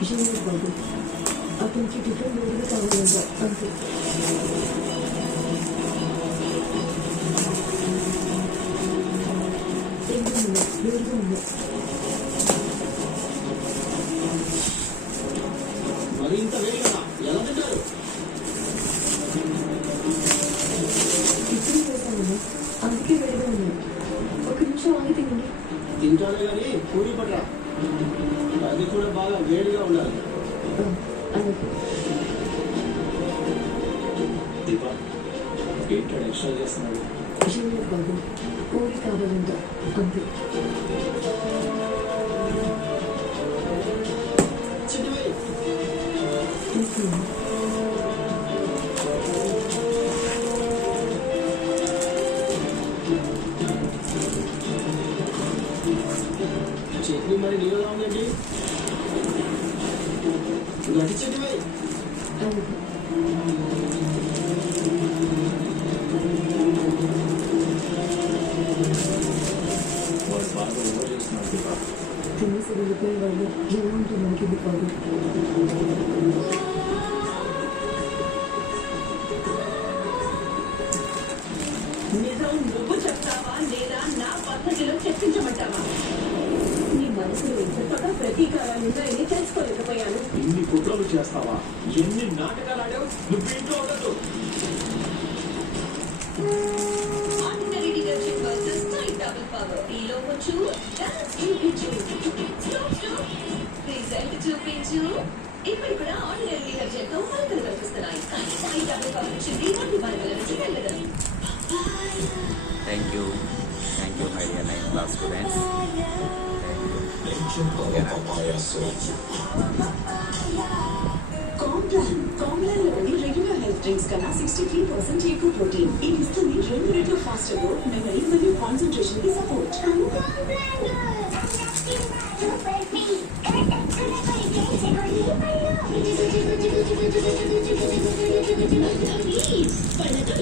విషయం బాబు అతనికి టిఫిన్ వేడిగా కావాలంట అంతే. వేడిగా ఉంది. మరి ఇంత వేడిగా ఎలా తింటారు? ఇప్పుడే వేసాను, అందుకే వేడిగా ఉంది. ఒక నిమిషం ఆగి తినండి. తింటానే కానీ పూరి పట్రా, అది కూడా బాగా వేడిగా ఉండాలి. దీపా ఏంటాడు ఎక్స్ట్రా చేస్తున్నాడు? విషయం బాబు పూరి కావాలంట అంతే. తీసుకున్నాను. చట్నీ మరి నీళ్ళలా ఉందండి, గట్టి చట్నీ. వాడు బాగా ఓవర్ చేస్తున్నాడు దీపా. తినేసి వెళ్ళిపోయే వాళ్ళు ఎలా ఉంటుంది మనకి బాబు. నిజం నువ్వు చెప్తావా లేదా నా పద్ధతిలో చర్చించమంటావా? నీ మనసులో ఇంతగా ప్రతీకారాలు ఉన్నాయని తెలుసుకోలేకపోయాను. ఇన్ని కుట్రలు చేస్తావా? ఎన్ని నాటకాలు ఆడావు? నువ్వు ఇంట్లో ఉండదు. Ordinary detergent versus tight double power. ఈలో వచ్చు డాన్స్ చూపించు. స్టాప్ రిజల్ట్ చూపించు. ఇప్పుడు కూడా ఆర్డినరీ డిటర్జెంట్ తో మరకలు కనిపిస్తున్నాయి, కానీ టైట్ డబుల్ పవర్ వచ్చింది వాటి మరకల నుంచి వెళ్ళగలరు. Thank you my dear 9th class students. Complan లోని రెగ్యులర్ హెల్త్ డ్రింక్స్ కన్నా 63% ఎక్కువ ప్రోటీన్. ఇది ఇస్తుంది 2 రెట్లు ఫాస్టర్ గ్రోత్, మెమరీ మరియు కాన్సంట్రేషన్ కి సపోర్ట్. పళ్ళతో